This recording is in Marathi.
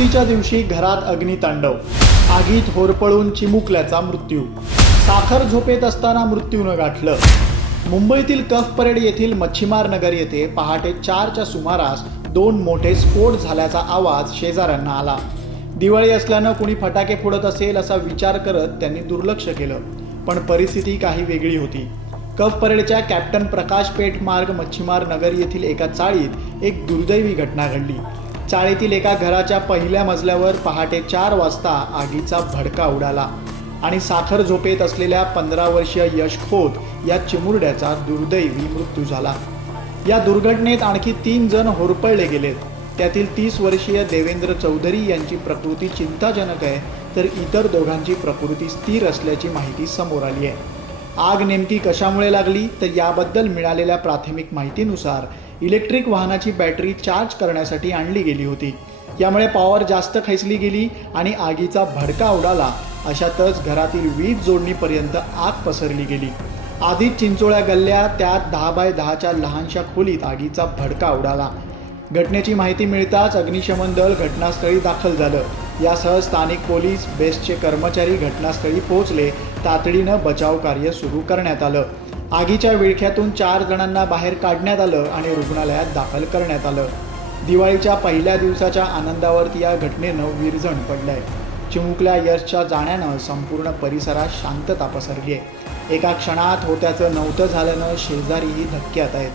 आगीच्या दिवशी घरात अग्नितांडव आगीत होरपळून चिमुकल्याचा मृत्यू. साखर झोपेत असताना मृत्यूनं गाठलं. मुंबईतील कफ परेड येथील मच्छीमार नगर येथे पहाटे चारच्या सुमारास दोन मोठे स्फोट झाल्याचा आवाज शेजाऱ्यांना आला. दिवाळी असल्यानं कुणी फटाके फोडत असेल असा विचार करत त्यांनी दुर्लक्ष केलं. पण परिस्थिती काही वेगळी होती. कफ परेडच्या कॅप्टन प्रकाश पेठ मार्ग मच्छीमार नगर येथील एका चाळीत एक दुर्दैवी घटना घडली. चाळीतील एका घराच्या पहिल्या मजल्यावर पहाटे चार वाजता आगीचा भडका उडाला आणि साखर झोपेत असलेल्या पंधरा वर्षीय यश खोत या चिमुरड्याचा दुर्दैवी मृत्यू झाला. या दुर्घटनेत आणखी तीन जण होरपळले गेलेत. त्यातील तीस वर्षीय देवेंद्र चौधरी यांची प्रकृती चिंताजनक आहे तर इतर दोघांची प्रकृती स्थिर असल्याची माहिती समोर आली आहे. आग नेमकी कशामुळे लागली तर याबद्दल मिळालेल्या प्राथमिक माहितीनुसार इलेक्ट्रिक वाहनाची बॅटरी चार्ज करण्यासाठी आणली गेली होती. यामुळे पॉवर जास्त खेचली गेली आणि आगीचा भडका उडाला. अशातच घरातील वीज जोडणीपर्यंत आग पसरली गेली. आधीच चिंचोळ्या गल्ल्या त्यात दहा बाय दहाच्या लहानशा खोलीत आगीचा भडका उडाला. घटनेची माहिती मिळताच अग्निशमन दल घटनास्थळी दाखल झालं. यासह स्थानिक पोलीस बेस्टचे कर्मचारी घटनास्थळी पोहोचले. तातडीनं बचाव कार्य सुरू करण्यात आलं. आगीच्या विळख्यातून चार जणांना बाहेर काढण्यात आलं आणि रुग्णालयात दाखल करण्यात आलं. दिवाळीच्या पहिल्या दिवसाच्या आनंदावरती या घटनेनं विरजण पडलंय. चिमुकल्या यशच्या जाण्यानं संपूर्ण परिसरात शांतता पसरली आहे एका क्षणात होत्याचं नव्हतं झाल्यानं शेजारीही धक्क्यात आहेत.